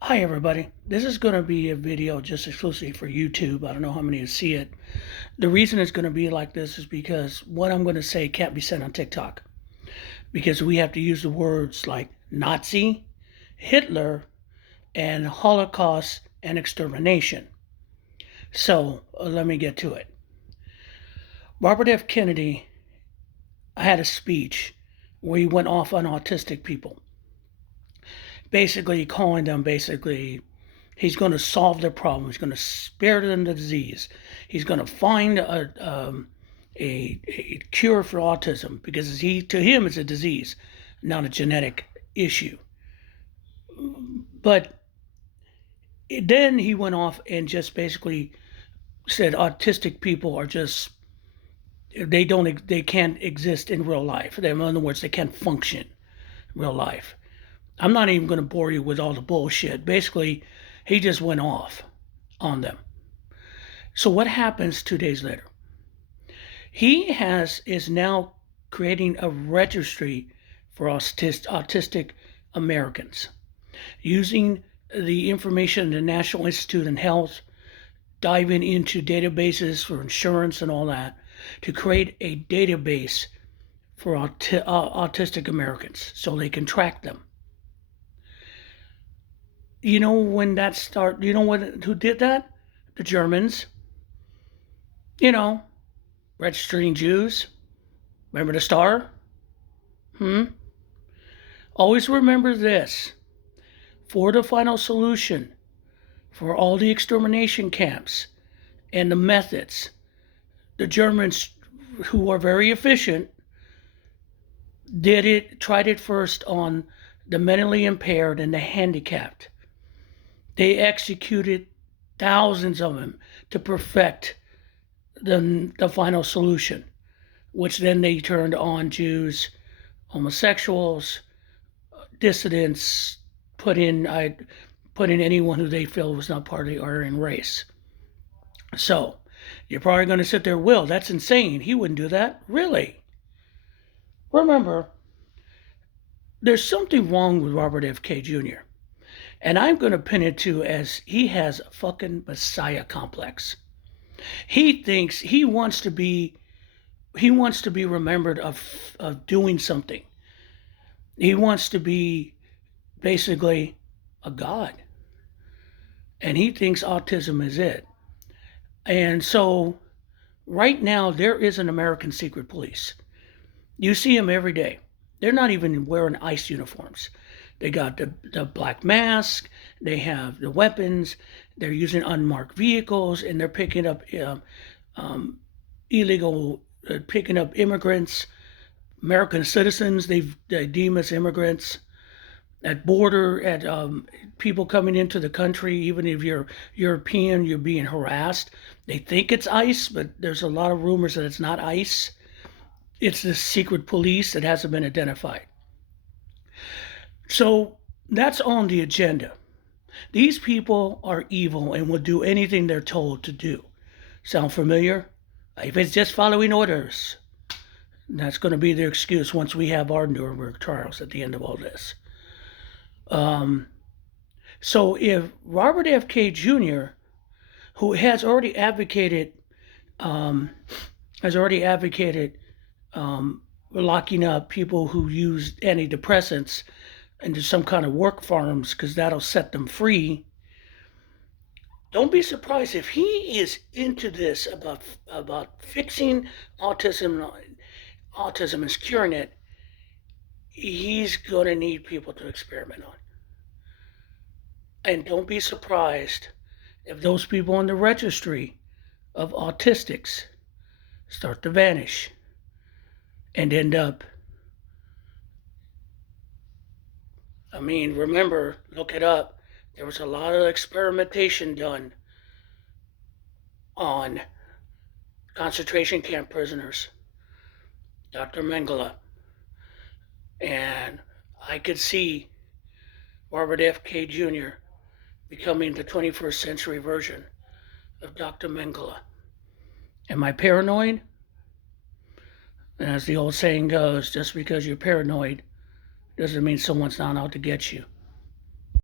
Hi everybody, this is going to be a video just exclusively for YouTube. I don't know how many of you see it. The reason it's going to be like this is because what I'm going to say can't be said on TikTok. Because we have to use the words like Nazi, Hitler, and Holocaust and extermination. So let me get to it. Robert F. Kennedy had a speech where he went off on autistic people. Basically calling them he's going to solve their problem. He's going to spare them the disease. He's going to find a cure for autism because to him it's a disease, not a genetic issue. But then he went off and just basically said autistic people are just they can't exist in real life. In other words, they can't function in real life. I'm not even going to bore you with all the bullshit. Basically, he just went off on them. So what happens 2 days later? He is now creating a registry for autistic Americans using the information of the National Institute of Health, diving into databases for insurance and all that to create a database for autistic Americans so they can track them. You know when that started? You know who did that? The Germans. You know, registering Jews. Remember the star? Always remember this. For the final solution for all the extermination camps and the methods, the Germans, who are very efficient, tried it first on the mentally impaired and the handicapped. They executed thousands of them to perfect the final solution, which then they turned on Jews, homosexuals, dissidents, put in anyone who they feel was not part of the Aryan race. So you're probably going to sit there, Will, that's insane. He wouldn't do that. Really? Remember, there's something wrong with Robert F. K. Jr. And I'm going to pin it to as he has a fucking Messiah complex. He thinks he wants to be remembered of doing something. He wants to be basically a god. And he thinks autism is it. And so right now there is an American secret police. You see them every day. They're not even wearing ICE uniforms. They got the black mask, they have the weapons, they're using unmarked vehicles, and they're picking up picking up immigrants, American citizens they deem as immigrants, at border, at people coming into the country, even if you're European, you're being harassed. They think it's ICE, but there's a lot of rumors that it's not ICE. It's the secret police that hasn't been identified. So that's on the agenda. These people are evil and will do anything they're told to do. Sound familiar? If it's just following orders, that's going to be their excuse once we have our Nuremberg trials at the end of all this. So if Robert F. K. Jr., who has already advocated locking up people who use antidepressants into some kind of work farms because that'll set them free. Don't be surprised if he is into this about fixing autism and curing it. He's going to need people to experiment on. And don't be surprised if those people on the registry of autistics start to vanish and end up. I mean, remember, look it up. There was a lot of experimentation done on concentration camp prisoners. Dr. Mengele. And I could see Robert F. K. Jr. becoming the 21st century version of Dr. Mengele. Am I paranoid? And as the old saying goes, just because you're paranoid doesn't mean someone's not out to get you.